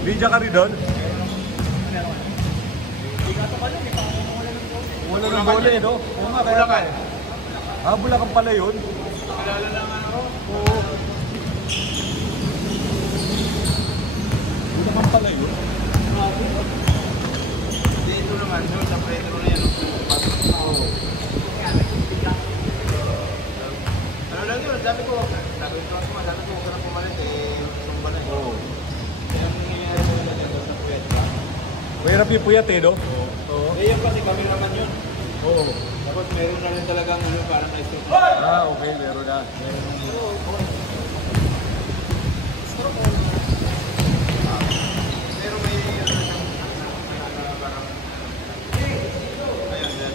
Video ka rin doon? Wala ng bola eh, no? Oo nga, kaya ka eh. Ah, Bulacan pala yun? Kilala lang ako. Oo. Bulacan pala yun? Dito naman, doon sa Pedro na yan. Oo. Ano lang yun, sabi ko, sabi ko huwag ka na pumalit eh, sumba na eh. Oo. Kaya ang nangyayari ko na dyan sa Puweta. Mahirap yung puyat eh, no? Oo. Eh yun kasi kami naman yun. Oo. Tapos meron na rin talagang ano, parang na-stop. Ah, okay, meron na. Pero may ano na siyang parang ayan, dyan.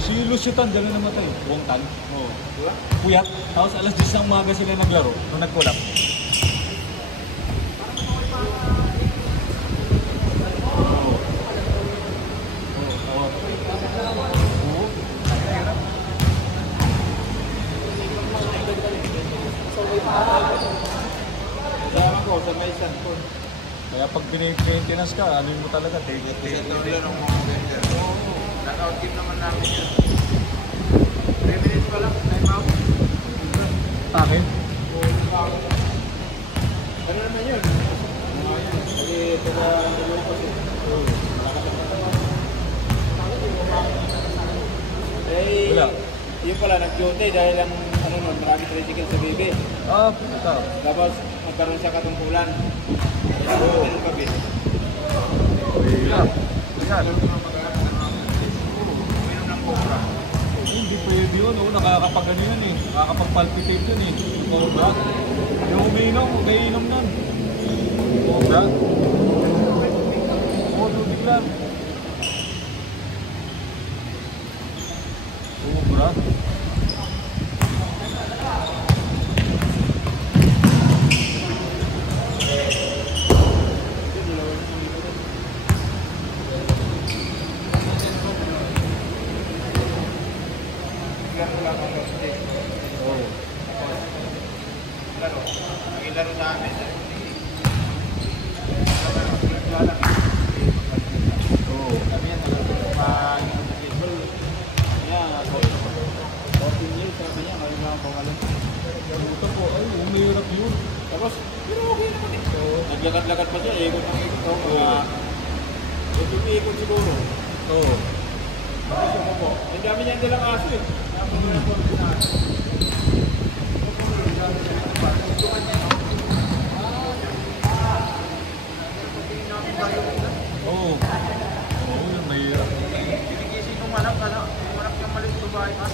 Si Lucitan, dyan na namatay. Buwang tan. Oo. Diba? Puyat. Tapos alas 10 ng umaga sila naglaro nung nagkulap. Kasama ko sa may Santon. Kaya pag maintenance ka, ano mo talaga, take it. Sa Torreon ang mga vendor. Knockout game naman namin yun. 3 minutes pa lang, time out. Akin? Ano naman yun? Kasi taga Lulong kasi. Eh, Wala. yun pala, nag-duty dahil ang ano nun, marami tricycle sa bibi. Ah, puta. Tapos magkaroon siya katungkulan. Oo. Ano gabi? Wala. Yan. Uminom ng cobra. Hindi pwede yun, no? Nakakapag-ano yun eh. Nakakapag-palpitate yun eh. Cobra. Yung uminom, kainom nun. Cobra. Oo, tubig lang. Cobra. Bigyan ko lang ang birthday. Oo. Laro. Ang laro sa amin. Naglalaki. Oo. Kami yan, pag-baseball. Kaya, 14 years, sabi niya, ngayon lang pangalan. Puta po, ay, umihirap yun. Tapos, pero okay naman eh. Naglakad-lakad pa siya, ikot ng ikot. Ikot siguro. Oo. Tapos yung po. Ang dami niya nilang aso eh. Dami nilang aso. Oo. Oo, yun, mahirap. Kinigising kong anak, umanak yung maliit sa bahay pa.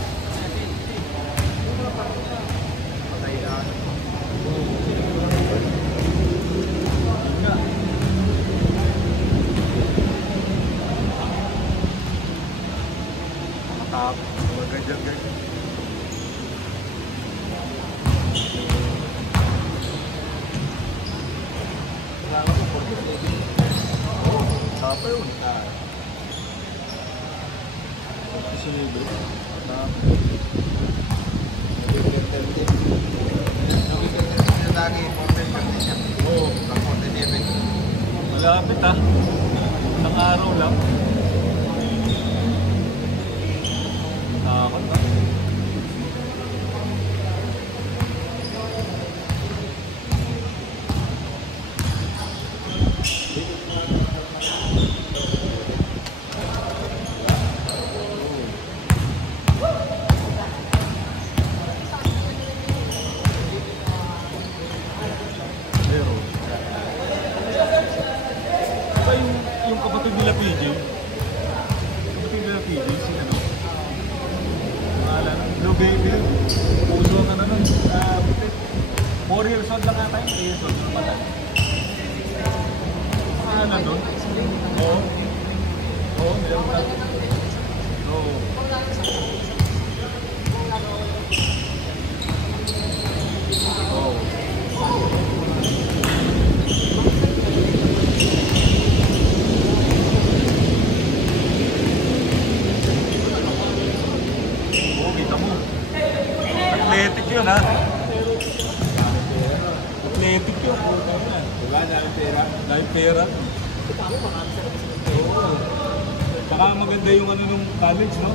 Patay na. Yun nga. Tap. Mga ganyan, ganyan. Tapa yun. Kasi libre. Tap. Lagi, 47 siya. Oo. 47. Malapit ah. Isang araw lang. Nakakot na. Pero, iba yung kapatid nila PJ. Kapatid nila PJ, si ano? Pangalan, Blue Baby. Puso ang ano nun. 4 years old lang ata yun. 3 years old. Patay. Pangalan nun? Oo. Oo, meron ka. Oo. Oo. Oo, kita mo. Athletic yun ha. Athletic yun. Diba, dahil pera. Dahil pera. Oo. Saka maganda yung ano nung college, no?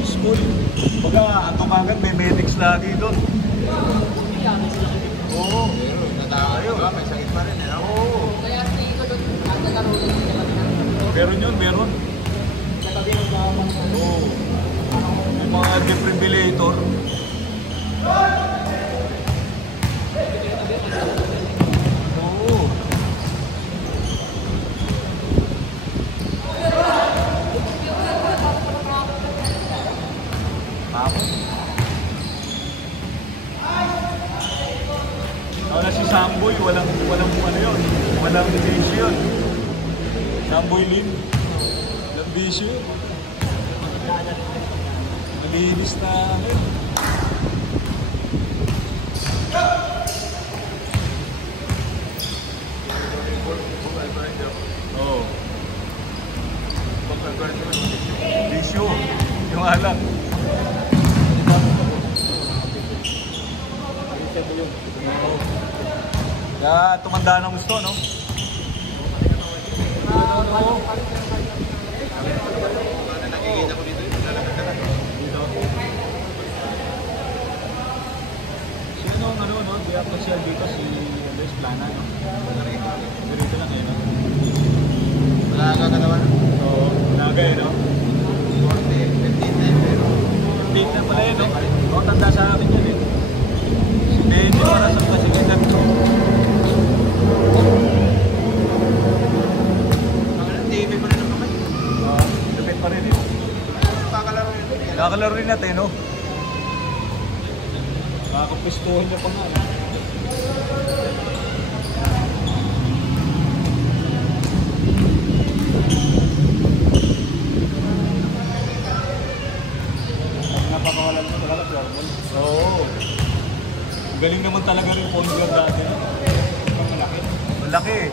School. Baga, ato kagad may medics lagi doon. Oo. Pero natawa yun, may sakit pa rin. Oo. Meron yun, meron. Oo. May mga defibrillator. Oo. Wala si Samboy, walang ano yun, walang bisyo yun. Samboy Lin, walang bisyo yun. Naglinis na ano yun. Oo. Bisyo, yung alam. Kaya tumanda ng gusto, no? Nakikita ko dito, lalagad. Sino ang ano, no? Di ako siya dito, si Andres Plana, no? Ganito lang eh, no? Wala kagalawan. Oo, naga eh, no? 40, 15 na yun, pero... Date na pala yun, no? Oo, tanda sa akin yun, eh. Hindi para sa pasigitan ko. TV pa rin ang kamay. Oo, depend pa rin, eh. Kakalaro yun. Nakakalaro rin natin, no? Nakakapistuhin niya pa nga, no? Napakawalan mo talaga, Floorball. Oo. Galing naman talaga rin point guard dati. Malaki. Malaki.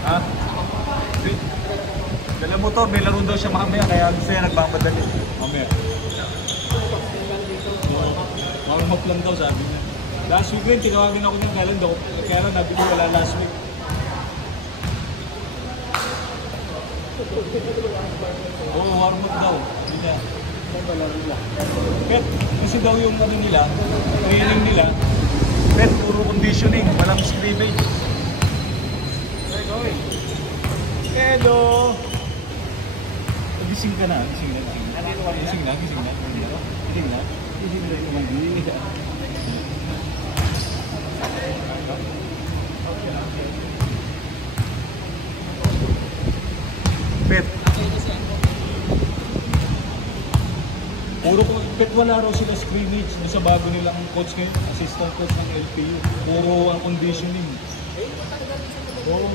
Ha? Dala motor, may laro daw siya mamaya, kaya gusto niya nagmamadali. Mamaya. Warm-up lang daw, sabi niya. Last week rin, tinawagin ako niya, kaya lang nabili wala last week. Oo, warm-up daw. Hindi niya. Pet, kasi daw yung ano nila, training nila, pet, puro conditioning, walang scrimmage. Hello! Gising ka na, gising na. Gising na, gising na. Gising na. Gising na yung magi. Pet. Puro ko, pet wala raw sila scrimmage sa bago nilang coach ngayon, assistant coach ng LPU. Puro ang conditioning. Oo.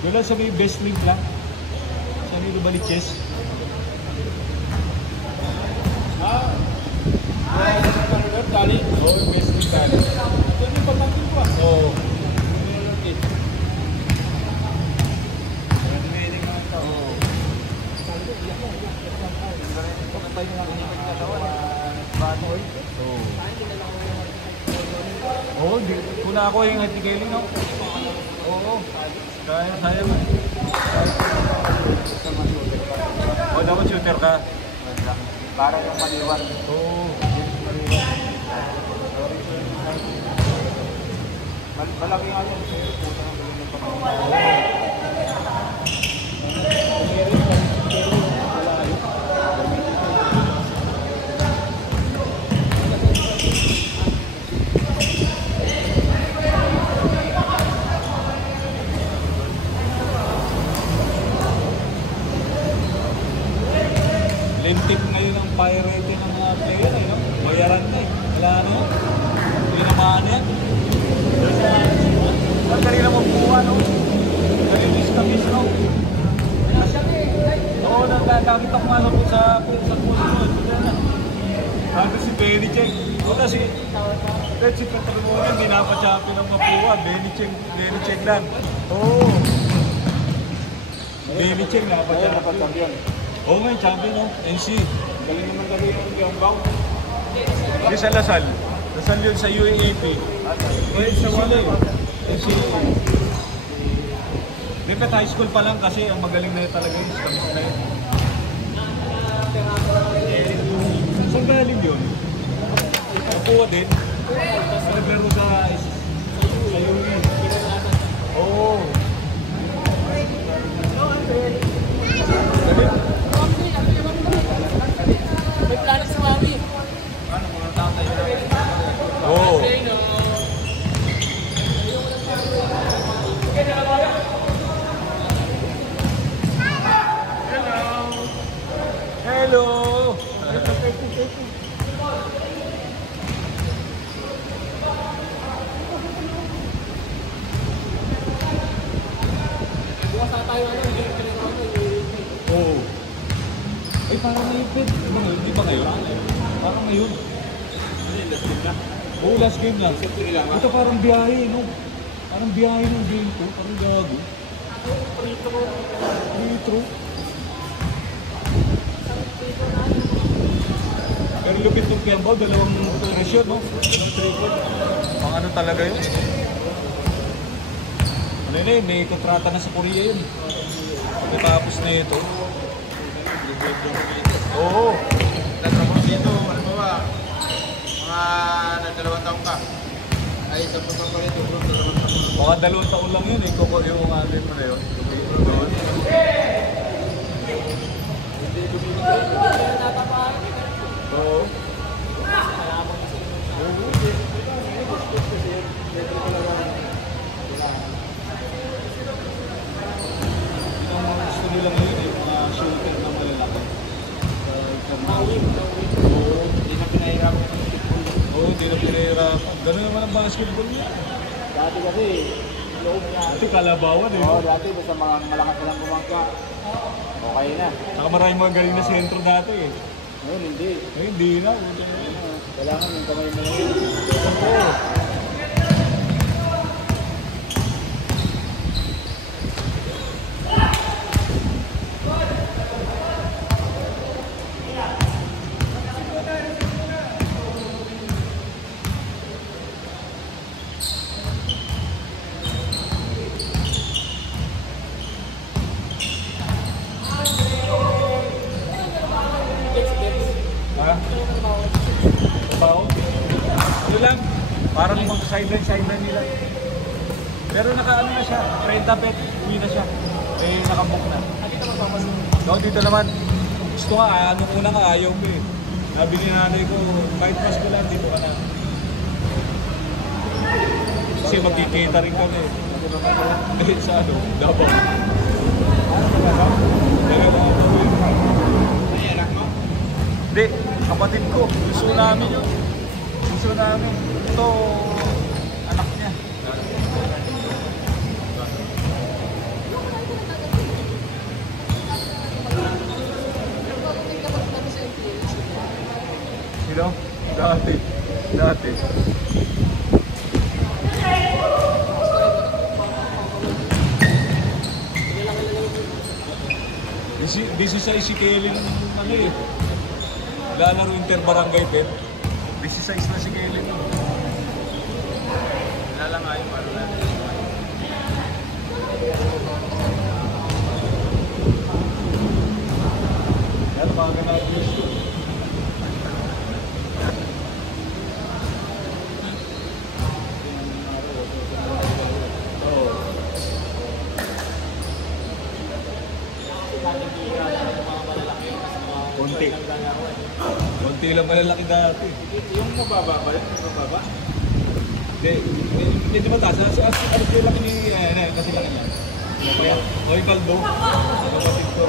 Wala sa may best link lang. Sa may Lubaliches. Ah! Tali? Oo, yung best link tali. Ito yung pagkakin ko ah. Oo. Pwede naman ito. Oo. tayo ng katawan. Bago oil. Oo, kuna ako yung etikelin, no? Oo, kaya mo. O, dapat shooter ka. Para yung maliwan. Oo. Malaki nga yun. Puta ng galing ng pamamahay. Lintik ngayon ang pirate ng mga player, eh, no? Bayaran na, eh. Wala na yun. Hindi na maano yan. Ang dali na magbuha, no? Nalinis kami, no? Oo, nagkagamit ako nga po sa puso. Sabi si Belichick. O kasi, kahit si Petrolona, hindi napachapin ang mapuha. Belichick lang. Oo. Belichick napachapin. Oo nga, champion, no? NC. Galing naman galing yung Gambang. Di sa Lasal. Lasal yun sa UAAP. Ngayon sa wala yun. NC. Dapat high school pa lang kasi ang magaling na yun talaga yun. Kamis na yun. Saan galing yun? Napuwa din. Naglaro sa UAAP. Oo. May plano sa mami. Ano mga tatay na? Oo. Hello. Bukas na tayo hindi Oo. Ay, parang naipid. Di ba ngayon? Parang ngayon. Last game na. Oo, last game na. Ito parang biyahe, no? Parang biyahe ng game ko. Parang gago. Litro. Pero lupit ng Kembaw, dalawang operasyon, no? Dalawang triple. Pang ano talaga yun? Ano yun eh, may kontrata na sa Korea yun. Pagkatapos na ito. Oo. Nagtrabaho dito, ano ba? Mga nagdalawang taon ka. Ay, sa puto pa rin, bro. Mga 2 taon lang yun eh, kung yung alin mo na yun. Doon. Oo. Yung mga gusto nila ngayon eh, mga shooter na malalaki. Oo. Hindi na pinahirapan. Oo, hindi na pinahirapan. Ganun naman ang basketball niya. Dati kasi, loob niya. Dati kalabawan eh. Oo, dati basta mga malakas na lang bumangka. Okay na. Saka maraming mga galing na sentro dati eh. Ngayon, hindi. Ay, hindi na. Kailangan yung kamay mo lang yun. Oo. Ha? Trabaho? Yun lang. Parang mga sideline nila. Pero naka-ano na siya, 30 pet, uwi na siya. Eh, nakabook na. So, dito naman, gusto nga, ano una nga, ayaw ko eh. Sabi ni nanay ko, kahit mas ko lang, dito ka na. Kasi magkikita rin kami. Dahil sa ano, Davao. Dalawa ako yun. Ay, anak mo? Hindi, kapatid ko. Gusto namin yun. Gusto namin. Ito, anak niya. Sino? Dati. This is sa Isikeli ng ano eh. Naglalaro inter-barangay bet. 16 na si Kellen. Wala lang nga yung ano natin. Yan, mga ganapos. Konti. Konti lang malalaki dati. Yung mababa ba yun? Yung mababa? Hindi, medyo mataas. Ano yung laki ni, kasi laki niya. Kaya, Oy Caldo. Kapatid ko.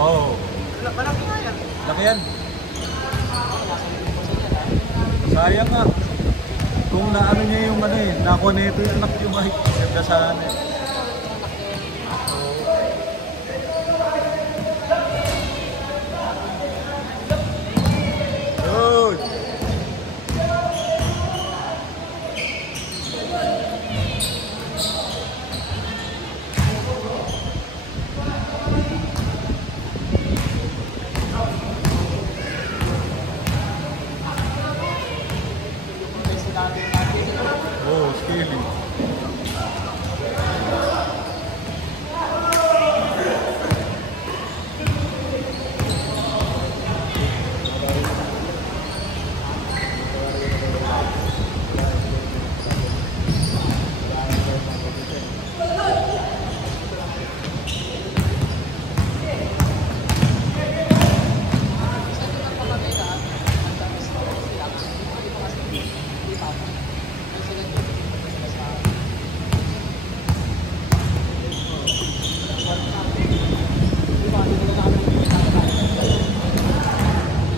Oo. Malaki nga yan. Laki yan. Sayang nga. Kung naano niya yung ano eh, nakuha na ito yung anak yung mic. Ganda sana eh. Good! Oh, scaling.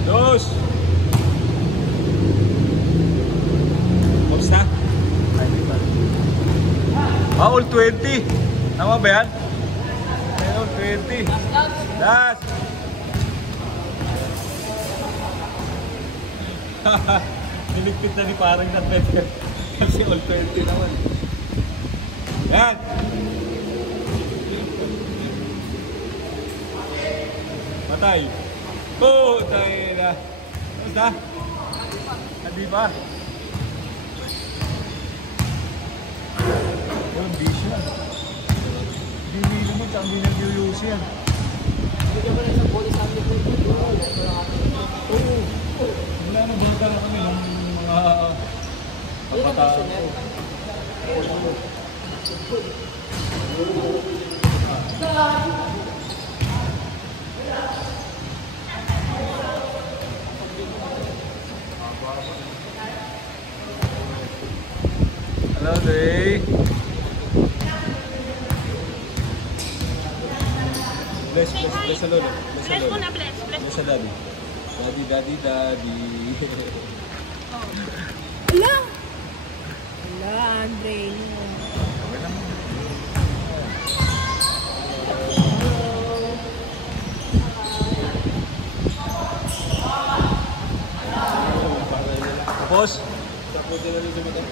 Dos! Kamusta? All 20. Tama ba yan? All 20. Last! Niligpit na ni parang nag-better. Kasi all 20 naman. Yan! Patay! Putay na! Kamusta? Hindi pa? Yun, di siya. Hindi naman, tsaka hindi nag-use yan. Bigyan mo na isang body sa amin. Oo. Wala na bata na kami ng mga kabataan ko. Hello, Dre. Bless sa lolo. Bless mo na, bless. Bless. Bless sa daddy. Daddy. Ala! Ala, Andre. Tapos, Tapos sila rin sa mata.